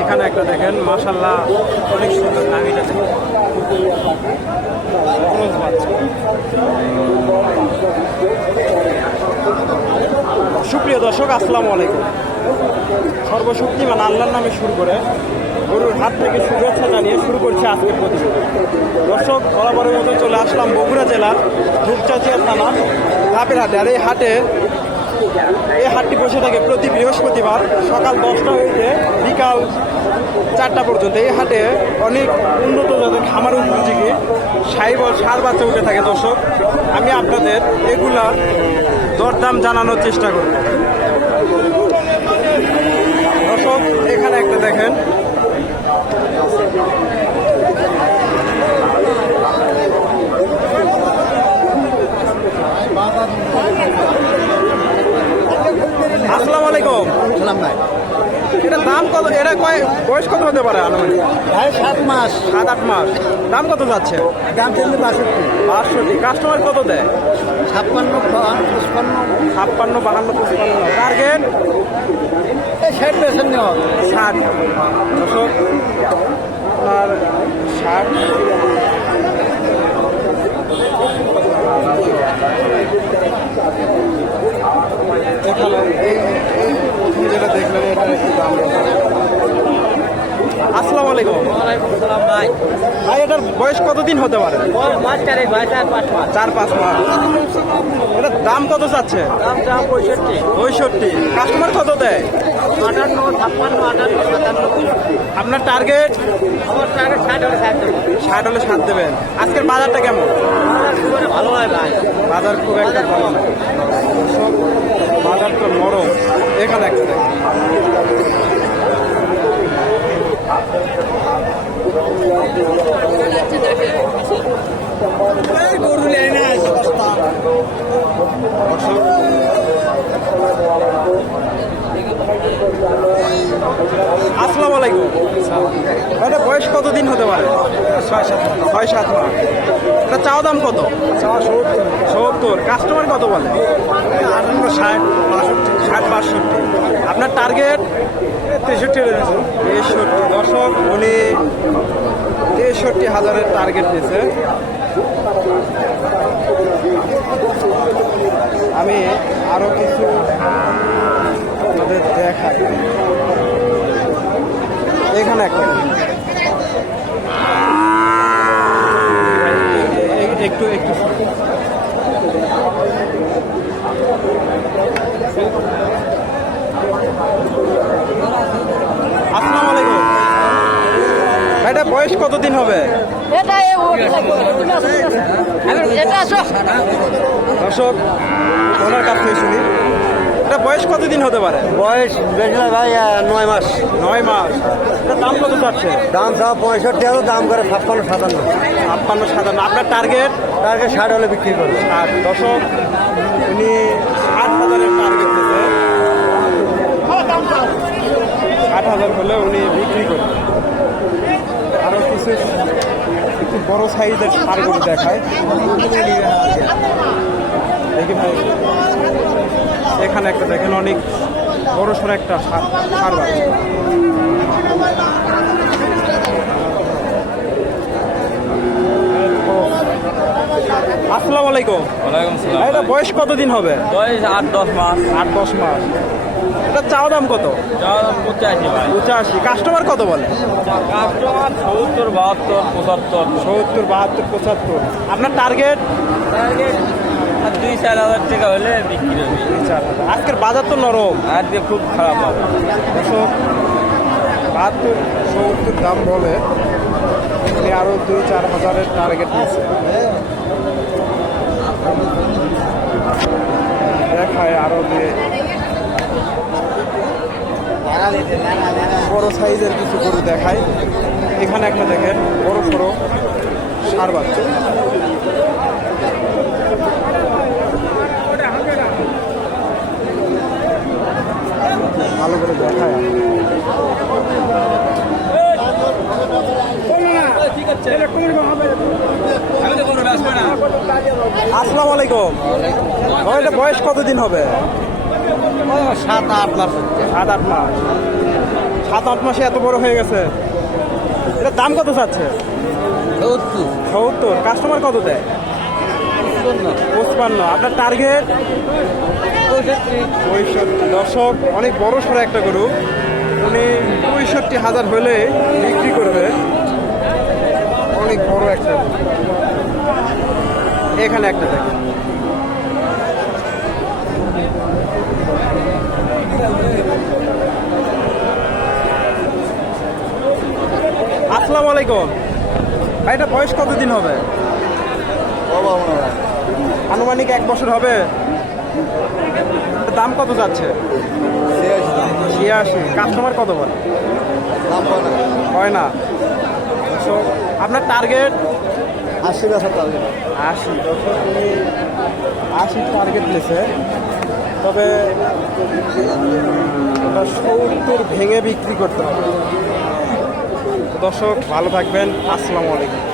এখানে একটা দেখেন মাশাল্লাহ অনেক সুন্দর নামিটা। সুপ্রিয় দর্শক, আসসালামু আলাইকুম। সর্বশক্তিমান আল্লাহর নামে শুরু করে গরুর হাত থেকে শুভেচ্ছা জানিয়ে শুরু করছে আজকের প্রতিবেদন। দর্শক, বরাবরের মতো চলে আসলাম বগুড়া জেলার ধূপচাচিয়া থানা ধাপের হাটে আর এই হাটে এই হাটটি বসে থাকে প্রতি বৃহস্পতিবার সকাল দশটা হইতে বিকাল চারটা পর্যন্ত। এই হাটে অনেক উন্নত জাতের খামার উপযোগী সাইবল, সার বাচ্চা উঠে থাকে, দর্শক। আমি আপনাদের এগুলা দরদাম জানানোর চেষ্টা করব। দর্শক, এখানে একটা দেখেন। আলাইকুম সালাম ভাই এটা দাম কত? এটা কয় বয়স কত হতে পারে আনুমানিক? ভাই সাত মাস। সাত আট মাস। দাম কত যাচ্ছে? দাম চলছে বাষট্টি। বাষট্টি। কাস্টমার কত দেয়? ছাপ্পান্ন পঁচপান্ন। ছাপ্পান্ন বাহান্ন পঁচপান্ন। টার্গেট? এই ষাট পেয়েছেন নেওয়া ষাট। দশক আপনার ষাট এখানে এই এই প্রথম যেটা দেখলেন এটা একটু দাম আসসালামু আলাইকুম। ভাই। ভাই এটার বয়স কতদিন হতে পারে? চারে পাঁচ মাস। এটার দাম কত চাচ্ছে? দাম পঁয়ষট্টি। পঁয়ষট্টি। কাস্টমার কত দেয়? আপনার টার্গেট? ষাট হলে ষাট দেবেন। আজকের বাজারটা কেমন? ভালো হয় ভাই। বাজার খুব একটা ভালো বাজার তো নরম। এখানে একটা। আসসালামু আলাইকুম। এটা বয়স কতদিন হতে পারে? ছয় সাত ছয় সাত মাস। এটা চাওয়া দাম কত? সত্তর। কাস্টমার কত বলে? আটান্ন ষাট বাষট্টি। ষাট বাষট্টি। আপনার টার্গেট তেষট্টি রয়েছে তেষট্টি। দশক উনি তেষট্টি হাজারের টার্গেট দিয়েছে। আমি আরও কিছু দেখাই। এখানে একটু একটু। এটা বয়স কতদিন হবে? এটা এ ও এটা আসো। দর্শক ওনার কাছ থেকে শুনি। এটা বয়স কতদিন হতে পারে? বয়স বেশি না ভাই নয় মাস। নয় মাস। এটা দাম কত যাচ্ছে দাম সব পঁয়ষট্টি হলো দাম করে ছাপ্পান্ন সাতান্ন। ছাপ্পান্ন সাতান্ন। আপনার টার্গেট টার্গেট ষাট হলে বিক্রি করবে। আর দশক উনি আট হাজারের টার্গেট দিতে আট হাজার হলে উনি আরও একটু বড় সাইজের সারগুলো দেখায় দেখি ভাই। এখানে একটা দেখেন অনেক বড় সড়ো একটা সার সার আসসালামু আলাইকুম। ওয়ালাইকুম সালাম এটা বয়স কতদিন হবে? বয়স আট দশ মাস। আট দশ মাস। এটা চাওয়া দাম কত? যাওয়া দাম পঁচাশি পঁচাশি। কাস্টমার কত বলে? কাস্টমার সত্তর বাহাত্তর পঁচাত্তর। সত্তর বাহাত্তর পঁচাত্তর। আপনার টার্গেট টার্গেট আর দুই চার হাজার টাকা হলে বিক্রি হবে। আজকের বাজার তো নরম। দিয়ে খুব খারাপ হবে। বাহাত্তর সত্তর দাম বলে উনি আরও দুই চার হাজারের টার্গেট নিচ্ছে দেখায় আরও দিয়ে। বড় সাইজের কিছু গরু দেখায় এখানে একটা দেখেন, বড় সড়ো সার বাচ্চা। ভালো করে দেখায় আসসালামু আলাইকুম। বয়স কতদিন হবে? সাত আট মাস সাত আট মাস। সাত আট মাসে এত বড় হয়ে গেছে? এটার দাম কত চাচ্ছে? সত্তর। সত্তর। কাস্টমার কত দেয়? পঁচপান্ন। আপনার টার্গেট? পঁয়ষট্টি। পঁয়ষট্টি। দর্শক অনেক বড় সড়ো একটা গরু। উনি পঁয়ষট্টি হাজার হলে বিক্রি করবে। অনেক বড় একটা এখানে একটা দেখেন। আসসালামু আলাইকুম। ভাই এটা বয়স কতদিন হবে? আনুমানিক এক বছর হবে। দাম কত যাচ্ছে? ছিয়াশি। কাস্টমার কত বলে? হয় না। আপনার টার্গেট আশি বছর টার্গেট আশি। উনি আশি টার্গেট নিয়েছে তবে সত্তর ভেঙে বিক্রি করতে হবে। দর্শক ভালো থাকবেন। আসসালামু আলাইকুম।